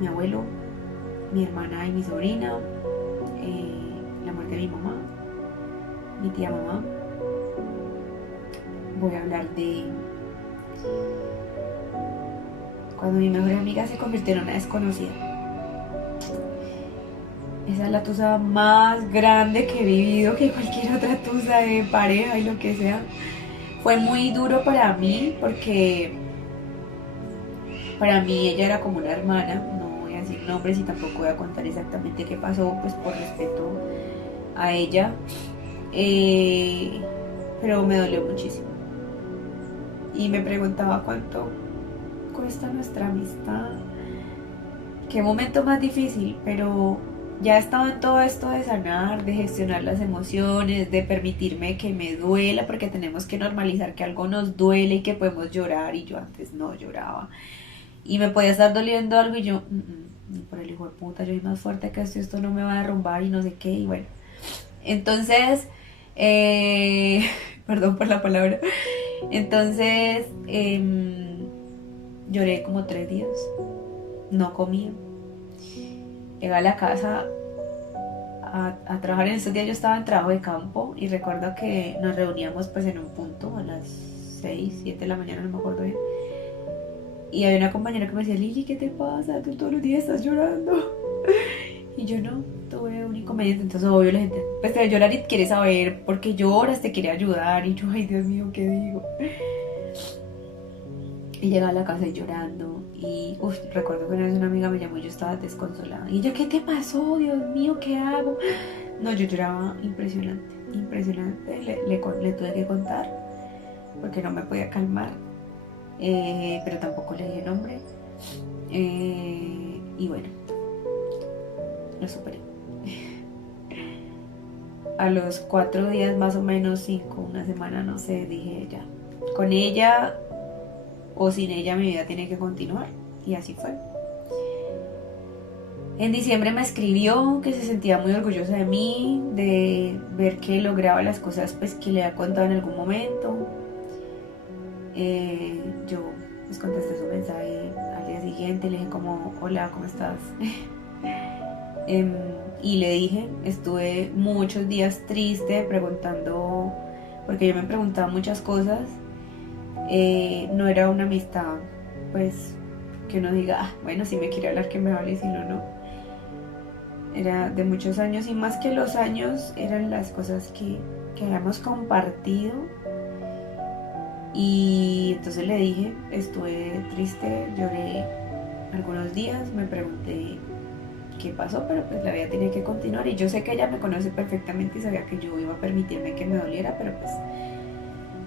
mi abuelo, mi hermana y mi sobrina, la muerte de mi mamá, mi tía mamá. Voy a hablar de cuando mi mejor amiga se convirtió en una desconocida. Esa es la tusa más grande que he vivido, que cualquier otra tusa de pareja y lo que sea. Fue muy duro para mí porque para mí ella era como una hermana. No voy a decir nombres y tampoco voy a contar exactamente qué pasó, pues por respeto a ella. Pero me dolió muchísimo. Y me preguntaba cuánto cuesta nuestra amistad. Qué momento más difícil, pero ya estaba en todo esto de sanar, de gestionar las emociones, de permitirme que me duela, porque tenemos que normalizar que algo nos duele y que podemos llorar, y yo antes no lloraba. Y me podía estar doliendo algo y yo, por el hijo de puta, yo soy más fuerte que esto no me va a derrumbar y no sé qué, y bueno. Entonces, perdón por la palabra, entonces lloré como 3 días, no comía. Llegué a la casa a trabajar. En estos días yo estaba en trabajo de campo y recuerdo que nos reuníamos pues en un punto a las 6, 7 de la mañana, no me acuerdo bien. Y había una compañera que me decía, Lili, ¿qué te pasa? Tú todos los días estás llorando. Y yo no, tuve un inconveniente. Entonces obvio la gente pues te va a llorar y quiere saber por qué lloras, te quiere ayudar. Y yo, ay Dios mío, ¿qué digo? Y llegaba a la casa llorando. Y recuerdo que una vez una amiga me llamó y yo estaba desconsolada. Y ella, ¿qué te pasó? Dios mío, ¿qué hago? No, yo lloraba impresionante, impresionante. Le tuve que contar porque no me podía calmar. Pero tampoco le dije nombre. Y bueno, lo superé. A los 4 días más o menos, 5, una semana, no sé, dije ya, con ella o sin ella mi vida tiene que continuar. Y así fue. En diciembre me escribió que se sentía muy orgullosa de mí, de ver que lograba las cosas pues que le había contado en algún momento. Yo pues contesté su mensaje al día siguiente, le dije como, hola, ¿cómo estás? Y le dije, estuve muchos días triste preguntando, porque yo me preguntaba muchas cosas. No era una amistad pues que uno diga, bueno, si me quiere hablar que me hable y si no, no. Era de muchos años y más que los años eran las cosas que habíamos compartido. Y entonces le dije, estuve triste, lloré algunos días, me pregunté qué pasó, pero pues la vida tenía que continuar y yo sé que ella me conoce perfectamente y sabía que yo iba a permitirme que me doliera, pero pues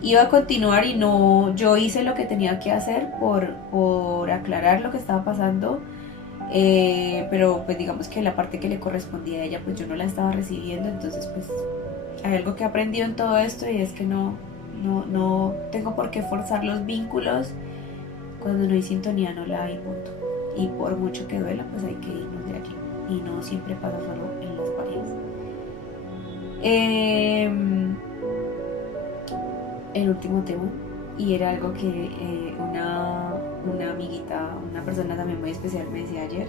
iba a continuar y no, yo hice lo que tenía que hacer por aclarar lo que estaba pasando, pero pues digamos que la parte que le correspondía a ella pues yo no la estaba recibiendo, entonces pues hay algo que he aprendido en todo esto y es que no tengo por qué forzar los vínculos. Cuando no hay sintonía no la hay, punto. Y por mucho que duela pues hay que irnos de aquí y no siempre pasa solo en las parejas. El último tema, y era algo que una amiguita, una persona también muy especial me decía ayer.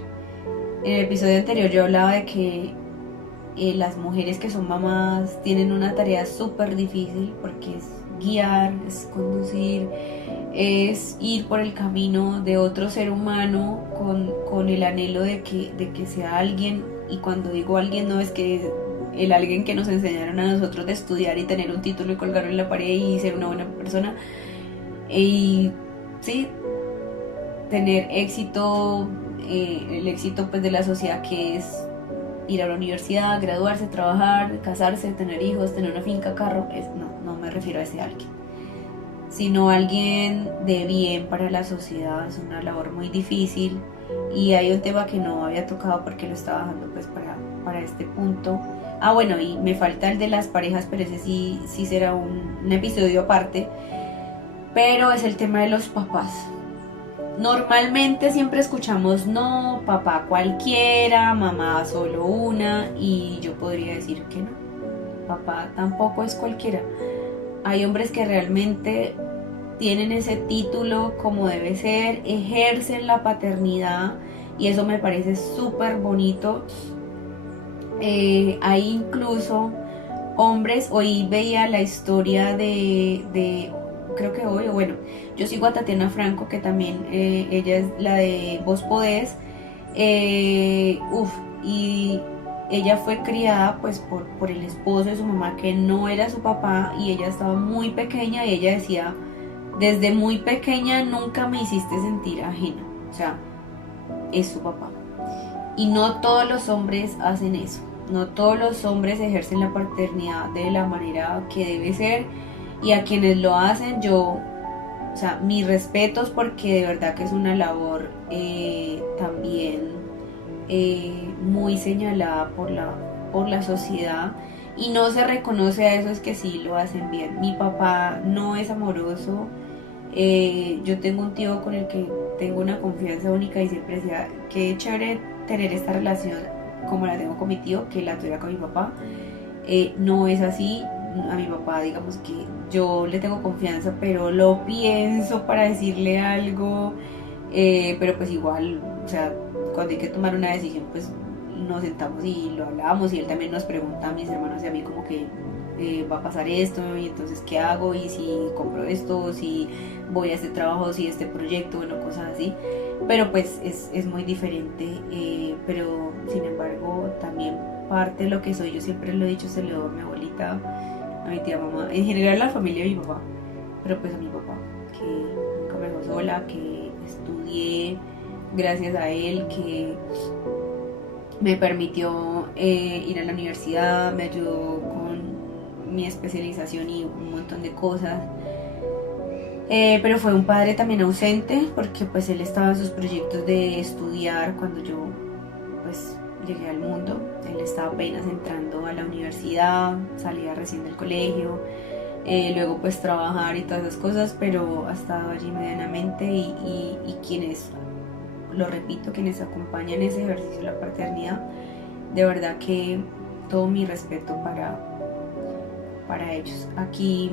En el episodio anterior yo hablaba de que las mujeres que son mamás tienen una tarea súper difícil porque es guiar, es conducir, es ir por el camino de otro ser humano con el anhelo de que sea alguien. Y cuando digo alguien no es que el alguien que nos enseñaron a nosotros de estudiar y tener un título y colgarlo en la pared y ser una buena persona y sí, tener éxito, el éxito pues de la sociedad, que es ir a la universidad, graduarse, trabajar, casarse, tener hijos, tener una finca, carro. No me refiero a ese alguien, sino alguien de bien para la sociedad. Es una labor muy difícil y hay un tema que no había tocado porque lo estaba dejando pues para este punto. Bueno, y me falta el de las parejas, pero ese sí será un episodio aparte, pero es el tema de los papás. Normalmente siempre escuchamos, no, papá cualquiera, mamá solo una, y yo podría decir que no, papá tampoco es cualquiera. Hay hombres que realmente tienen ese título como debe ser, ejercen la paternidad y eso me parece súper bonito. Hay incluso hombres, hoy veía la historia de creo que hoy, bueno, yo sigo a Tatiana Franco, que también ella es la de Vos Podés, y ella fue criada pues por el esposo de su mamá, que no era su papá, y ella estaba muy pequeña y ella decía, desde muy pequeña nunca me hiciste sentir ajena, o sea, es su papá. Y no todos los hombres hacen eso, no todos los hombres ejercen la paternidad de la manera que debe ser, y a quienes lo hacen o sea, mis respetos, porque de verdad que es una labor también muy señalada por la sociedad y no se reconoce a esos que sí lo hacen bien. Mi papá no es amoroso, yo tengo un tío con el que tengo una confianza única y siempre decía que chévere tener esta relación como la tengo con mi tío, que la tuviera con mi papá. No es así. A mi papá, digamos que yo le tengo confianza, pero lo pienso para decirle algo, pero pues igual, o sea, cuando hay que tomar una decisión, pues nos sentamos y lo hablamos, y él también nos pregunta a mis hermanos y a mí como que va a pasar esto, y entonces qué hago, y si compro esto, si voy a este trabajo, si este proyecto, bueno, cosas así. Pero pues es muy diferente, pero sin embargo también parte de lo que soy, yo siempre lo he dicho, se lo doy a mi abuelita, a mi tía mamá, en general a la familia de mi papá, pero pues a mi papá, que nunca me dejó sola, que estudié gracias a él, que me permitió ir a la universidad, me ayudó con mi especialización y un montón de cosas. Pero fue un padre también ausente, porque pues él estaba en sus proyectos de estudiar cuando yo pues llegué al mundo. Él estaba apenas entrando a la universidad, salía recién del colegio, luego pues trabajar y todas esas cosas, pero ha estado allí medianamente, y quienes, lo repito, quienes acompañan ese ejercicio de la paternidad, de verdad que todo mi respeto para ellos. Aquí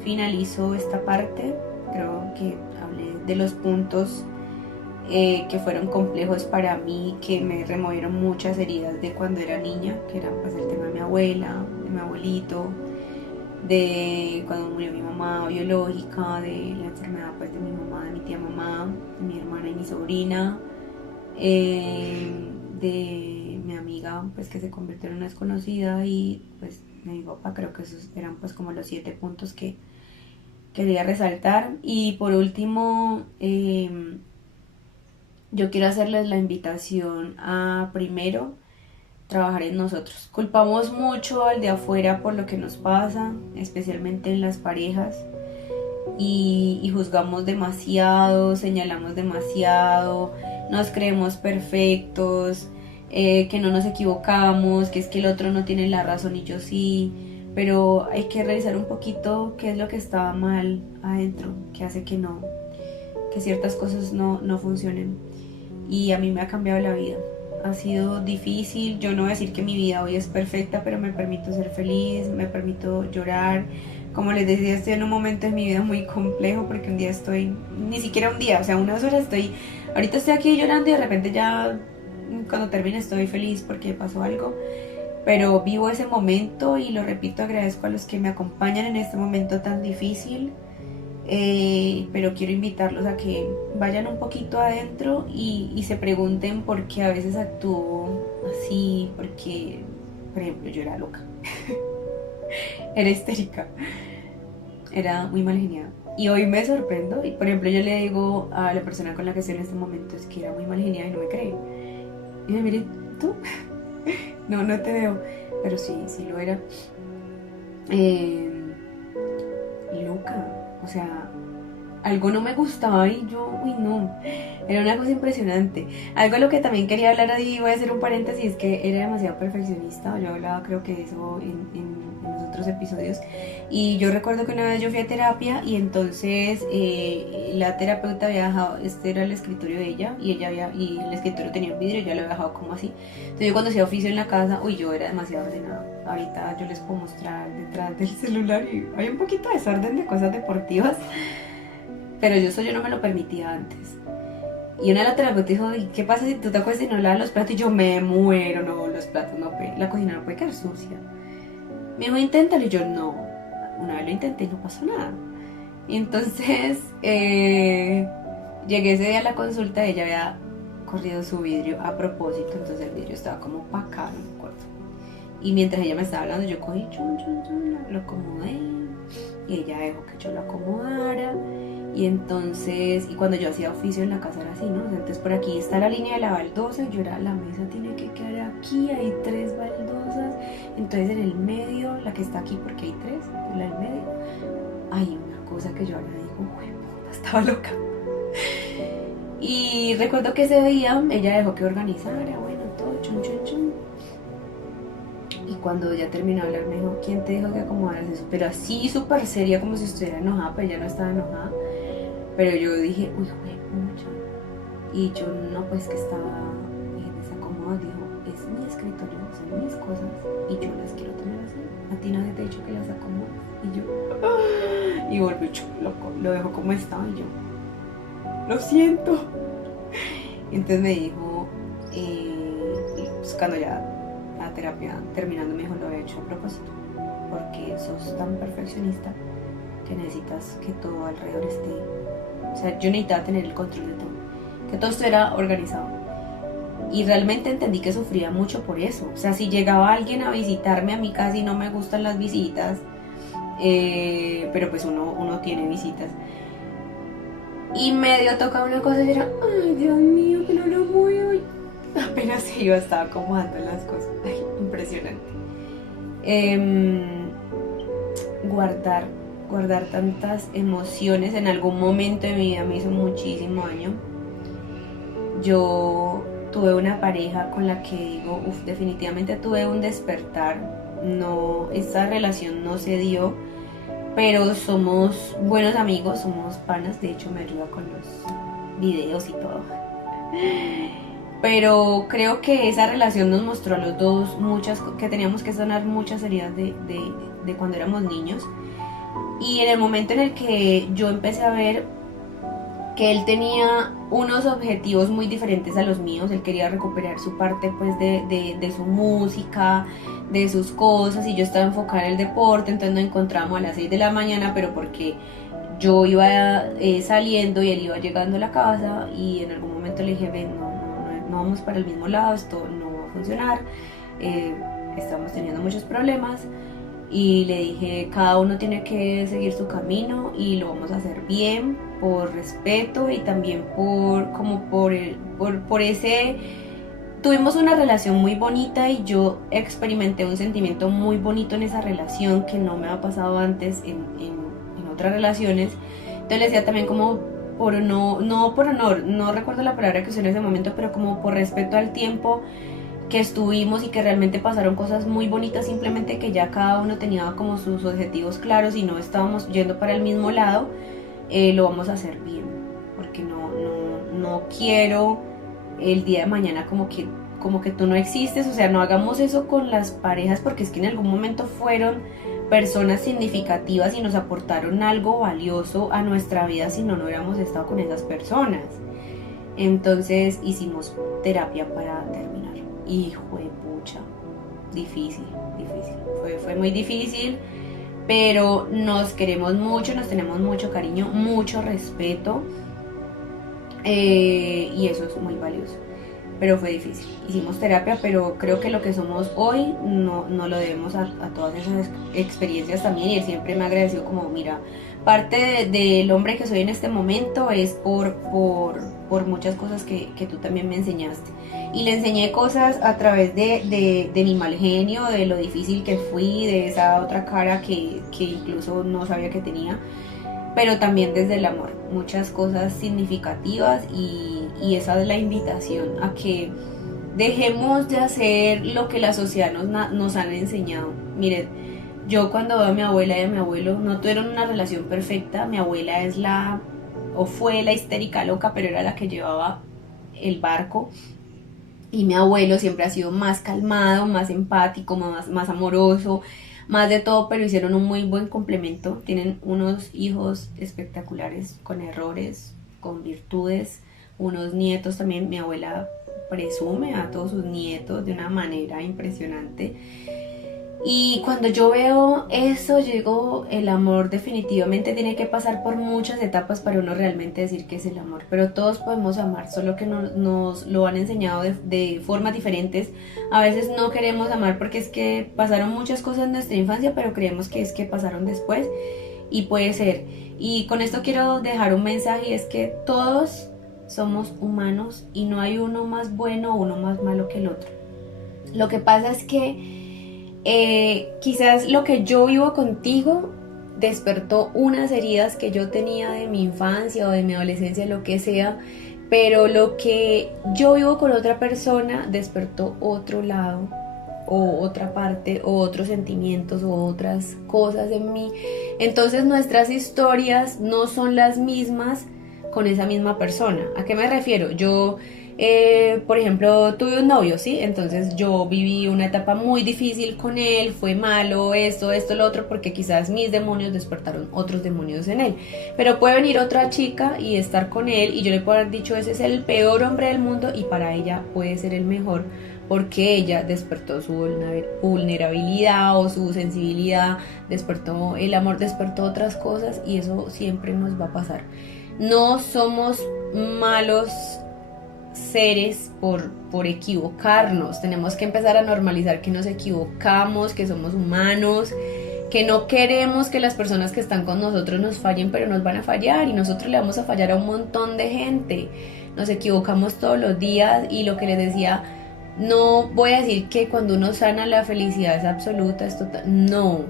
finalizo esta parte. Creo que hablé de los puntos que fueron complejos para mí, que me removieron muchas heridas de cuando era niña, que eran pues el tema de mi abuela, de mi abuelito, de cuando murió mi mamá biológica, de la enfermedad pues de mi mamá, de mi tía mamá, de mi hermana y mi sobrina, de mi amiga pues que se convirtió en una desconocida, y pues de mi papá. Creo que esos eran pues como los 7 puntos que quería resaltar. Y por último, yo quiero hacerles la invitación a primero trabajar en nosotros. Culpamos mucho al de afuera por lo que nos pasa, especialmente en las parejas, y juzgamos demasiado, señalamos demasiado, nos creemos perfectos, que no nos equivocamos, que es que el otro no tiene la razón y yo sí. Pero hay que revisar un poquito qué es lo que estaba mal adentro, que hace que ciertas cosas no funcionen. Y a mí me ha cambiado la vida. Ha sido difícil, yo no voy a decir que mi vida hoy es perfecta, pero me permito ser feliz, me permito llorar. Como les decía, estoy en un momento de mi vida muy complejo, porque un día estoy, ni siquiera un día, o sea, unas horas ahorita estoy aquí llorando, y de repente ya cuando termine estoy feliz porque pasó algo. Pero vivo ese momento, y lo repito, agradezco a los que me acompañan en este momento tan difícil, pero quiero invitarlos a que vayan un poquito adentro y se pregunten por qué a veces actúo así, porque, por ejemplo, yo era loca, era histérica, era muy mal geniada. Y hoy me sorprendo, y por ejemplo yo le digo a la persona con la que estoy en este momento, es que era muy mal geniada, y no me cree. Y me mire, ¿tú? No te veo, pero sí lo era. Loca, o sea, algo no me gustaba y yo, uy no, era una cosa impresionante. Algo a lo que también quería hablar ahí, voy a hacer un paréntesis, es que era demasiado perfeccionista. Yo hablaba, creo que de eso en los otros episodios, y yo recuerdo que una vez yo fui a terapia, y entonces la terapeuta había dejado, este era el escritorio de ella, y el escritorio tenía un vidrio, y ya lo había dejado como así. Entonces yo cuando hacía oficio en la casa, uy, yo era demasiado ordenada. Ahorita yo les puedo mostrar detrás del celular, y hay un poquito de desorden de cosas deportivas, pero eso yo no me lo permitía antes. Y una de las terapeutas dijo, ¿y qué pasa si tú te acuestas y no lavas los platos? Y yo, me muero, no, los platos no pueden, la cocina no puede quedar sucia. Me dijo, inténtalo, y yo, no. Una vez lo intenté y no pasó nada. Y entonces llegué ese día a la consulta, ella había corrido su vidrio a propósito, entonces el vidrio estaba como para acá, no me acuerdo. Y mientras ella me estaba hablando, yo cogí, lo acomodé, y ella dejó que yo lo acomodara. Y entonces, y cuando yo hacía oficio en la casa era así, ¿no? Entonces por aquí está la línea de la baldosa, y yo era, la mesa tiene que quedar aquí, hay 3 baldosas, entonces en el medio, la que está aquí, porque hay 3, la del medio, hay una cosa que yo ahora digo, puta, estaba loca. Y recuerdo que ese día ella dejó que organizara, bueno, todo, chun. Y cuando ya terminó de hablar me dijo, ¿quién te dijo que acomodaras eso? Pero así súper seria, como si estuviera enojada, pero ella no estaba enojada. Pero yo dije, uy, mucho. Y yo no, pues que estaba desacomodada. Dijo, es mi escritorio, son mis cosas, y yo las quiero tener así. A ti nadie te ha dicho que las acomodes. Y yo, y volvió loco, lo dejó como estaba, y yo, lo siento. Entonces me dijo, cuando ya la terapia terminando me dijo, lo he hecho a propósito, porque sos tan perfeccionista que necesitas que todo alrededor esté, o sea, yo necesitaba tener el control de todo, que todo estuviera organizado. Y realmente entendí que sufría mucho por eso. O sea, si llegaba alguien a visitarme a mi casa y no me gustan las visitas, pero pues uno tiene visitas, y medio tocaba una cosa y era, ay Dios mío, que no lo voy hoy. Apenas se iba, estaba acomodando las cosas. Ay, impresionante. Guardar tantas emociones en algún momento de mi vida me hizo muchísimo daño. Yo tuve una pareja con la que digo, definitivamente tuve un despertar. No, esta relación no se dio, pero somos buenos amigos, somos panas. De hecho me ayuda con los videos y todo. Pero creo que esa relación nos mostró a los dos que teníamos que sanar muchas heridas de cuando éramos niños. Y en el momento en el que yo empecé a ver que él tenía unos objetivos muy diferentes a los míos, él quería recuperar su parte pues de su música, de sus cosas, y yo estaba enfocada en el deporte, entonces nos encontramos a las 6 de la mañana, pero porque yo iba saliendo y él iba llegando a la casa, y en algún momento le dije, ven, no vamos para el mismo lado, esto no va a funcionar, estamos teniendo muchos problemas. Y le dije, cada uno tiene que seguir su camino y lo vamos a hacer bien, por respeto y también por ese... Tuvimos una relación muy bonita y yo experimenté un sentimiento muy bonito en esa relación que no me ha pasado antes en otras relaciones. Entonces le decía también como no por honor, no recuerdo la palabra que usé en ese momento, pero como por respeto al tiempo que estuvimos y que realmente pasaron cosas muy bonitas, simplemente que ya cada uno tenía como sus objetivos claros y no estábamos yendo para el mismo lado. Lo vamos a hacer bien, porque no quiero el día de mañana como que tú no existes. O sea, no hagamos eso con las parejas, porque es que en algún momento fueron personas significativas y nos aportaron algo valioso a nuestra vida, si no hubiéramos estado con esas personas. Entonces hicimos terapia para terminar. Hijo de pucha, difícil, fue muy difícil, pero nos queremos mucho, nos tenemos mucho cariño, mucho respeto, y eso es muy valioso, pero fue difícil. Hicimos terapia, pero creo que lo que somos hoy no lo debemos a todas esas experiencias también, y él siempre me ha agradecido como, mira, parte del hombre que soy en este momento es por muchas cosas que tú también me enseñaste. Y le enseñé cosas a través de mi mal genio, de lo difícil que fui, de esa otra cara que incluso no sabía que tenía, pero también desde el amor, muchas cosas significativas, y esa es la invitación a que dejemos de hacer lo que la sociedad nos han enseñado. Miren, yo cuando veo a mi abuela y a mi abuelo, no tuvieron una relación perfecta. Mi abuela fue la histérica loca, pero era la que llevaba el barco. Y mi abuelo siempre ha sido más calmado, más empático, más amoroso, más de todo, pero hicieron un muy buen complemento. Tienen unos hijos espectaculares, con errores, con virtudes, unos nietos también. Mi abuela presume a todos sus nietos de una manera impresionante. Y cuando yo veo eso, yo digo, el amor definitivamente tiene que pasar por muchas etapas para uno realmente decir que es el amor. Pero todos podemos amar, solo que nos lo han enseñado de formas diferentes. A veces no queremos amar porque es que pasaron muchas cosas en nuestra infancia, pero creemos que es que pasaron después, y puede ser. Y con esto quiero dejar un mensaje, y es que todos somos humanos y no hay uno más bueno o uno más malo que el otro. Lo que pasa es que quizás lo que yo vivo contigo despertó unas heridas que yo tenía de mi infancia o de mi adolescencia, lo que sea, pero lo que yo vivo con otra persona despertó otro lado o otra parte o otros sentimientos o otras cosas en mí. Entonces nuestras historias no son las mismas con esa misma persona. ¿A qué me refiero? Yo por ejemplo, tuve un novio, ¿sí? Entonces yo viví una etapa muy difícil con él, fue malo, esto, lo otro, porque quizás mis demonios despertaron otros demonios en él. Pero puede venir otra chica y estar con él, y yo le puedo haber dicho, ese es el peor hombre del mundo, y para ella puede ser el mejor, porque ella despertó su vulnerabilidad o su sensibilidad, despertó el amor, despertó otras cosas, y eso siempre nos va a pasar. No somos malos seres por equivocarnos. Tenemos que empezar a normalizar que nos equivocamos, que somos humanos, que no queremos que las personas que están con nosotros nos fallen, pero nos van a fallar, y nosotros le vamos a fallar a un montón de gente. Nos equivocamos todos los días, y lo que les decía, no voy a decir que cuando uno sana la felicidad es absoluta, es total, no.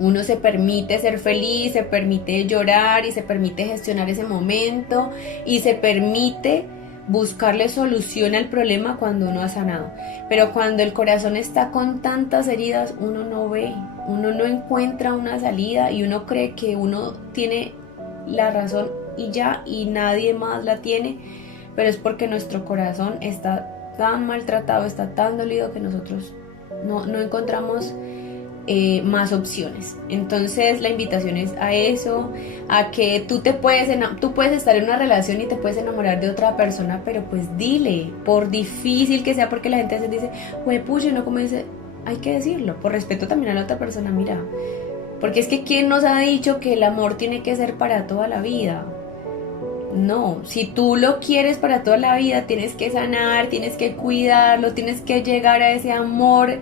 Uno se permite ser feliz, se permite llorar y se permite gestionar ese momento y se permite buscarle solución al problema cuando uno ha sanado. Pero cuando el corazón está con tantas heridas, uno no ve, uno no encuentra una salida, y uno cree que uno tiene la razón y ya, y nadie más la tiene, pero es porque nuestro corazón está tan maltratado, está tan dolido, que nosotros no encontramos más opciones. Entonces la invitación es a eso, a que tú puedes estar en una relación y te puedes enamorar de otra persona, pero pues dile, por difícil que sea, porque la gente a veces dice, güey, pucha, no, como dice, hay que decirlo, por respeto también a la otra persona, mira, porque es que ¿quién nos ha dicho que el amor tiene que ser para toda la vida? No, si tú lo quieres para toda la vida, tienes que sanar, tienes que cuidarlo, tienes que llegar a ese amor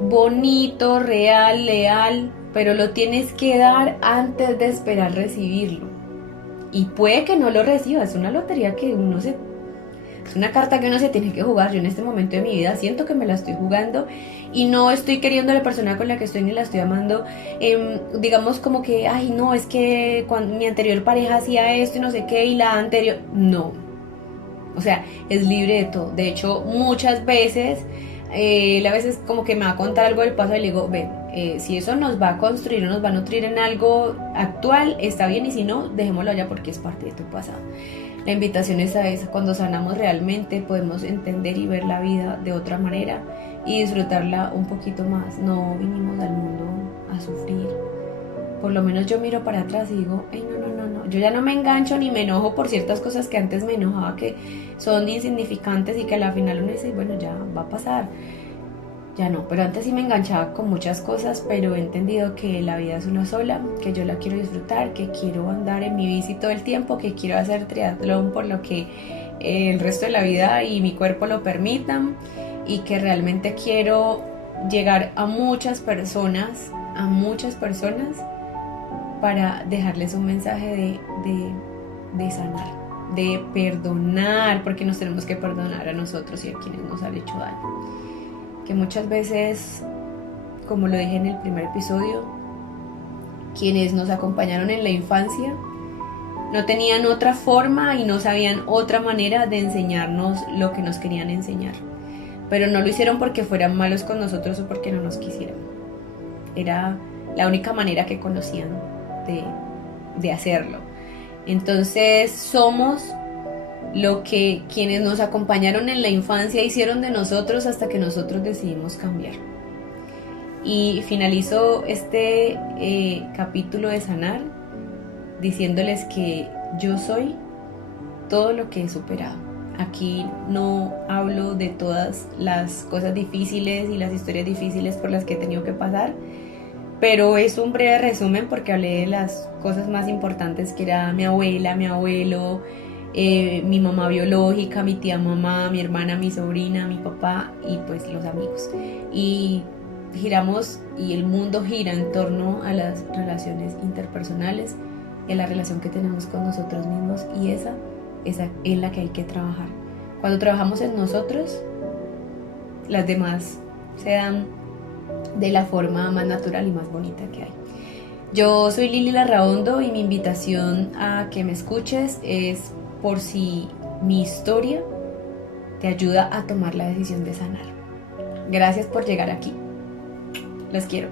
bonito, real, leal, pero lo tienes que dar antes de esperar recibirlo. Y puede que no lo recibas, es una lotería que es una carta que uno se tiene que jugar. Yo en este momento de mi vida siento que me la estoy jugando, y no estoy queriendo a la persona con la que estoy ni la estoy amando, digamos como que, ay no, es que cuando mi anterior pareja hacía esto y no sé qué, y la anterior, no. O sea, es libre de todo. De hecho, muchas veces él a veces como que me va a contar algo del pasado, y le digo, ven, si eso nos va a construir o nos va a nutrir en algo actual, está bien, y si no, dejémoslo allá porque es parte de tu pasado. La invitación es a eso. Cuando sanamos realmente podemos entender y ver la vida de otra manera y disfrutarla un poquito más. No vinimos al mundo a sufrir. Por lo menos yo miro para atrás y digo, ay, no, yo ya no me engancho ni me enojo por ciertas cosas que antes me enojaba, que son insignificantes y que a la final uno dice, bueno, ya va a pasar. Ya no, pero antes sí me enganchaba con muchas cosas, pero he entendido que la vida es una sola, que yo la quiero disfrutar, que quiero andar en mi bici todo el tiempo, que quiero hacer triatlón por lo que el resto de la vida y mi cuerpo lo permitan, y que realmente quiero llegar a muchas personas, para dejarles un mensaje de sanar, de perdonar, porque nos tenemos que perdonar a nosotros y a quienes nos han hecho daño. Que muchas veces, como lo dije en el primer episodio, quienes nos acompañaron en la infancia no tenían otra forma y no sabían otra manera de enseñarnos lo que nos querían enseñar, pero no lo hicieron porque fueran malos con nosotros o porque no nos quisieran. Era la única manera que conocían de hacerlo. Entonces somos lo que quienes nos acompañaron en la infancia hicieron de nosotros hasta que nosotros decidimos cambiar. Y finalizo este capítulo de sanar diciéndoles que yo soy todo lo que he superado. Aquí no hablo de todas las cosas difíciles y las historias difíciles por las que he tenido que pasar, pero es un breve resumen porque hablé de las cosas más importantes, que era mi abuela, mi abuelo, mi mamá biológica, mi tía mamá, mi hermana, mi sobrina, mi papá y pues los amigos. Y giramos y el mundo gira en torno a las relaciones interpersonales y a la relación que tenemos con nosotros mismos, y esa es la que hay que trabajar. Cuando trabajamos en nosotros, las demás se dan de la forma más natural y más bonita que hay. Yo soy Lili Larraondo y mi invitación a que me escuches es por si mi historia te ayuda a tomar la decisión de sanar. Gracias por llegar aquí. Los quiero.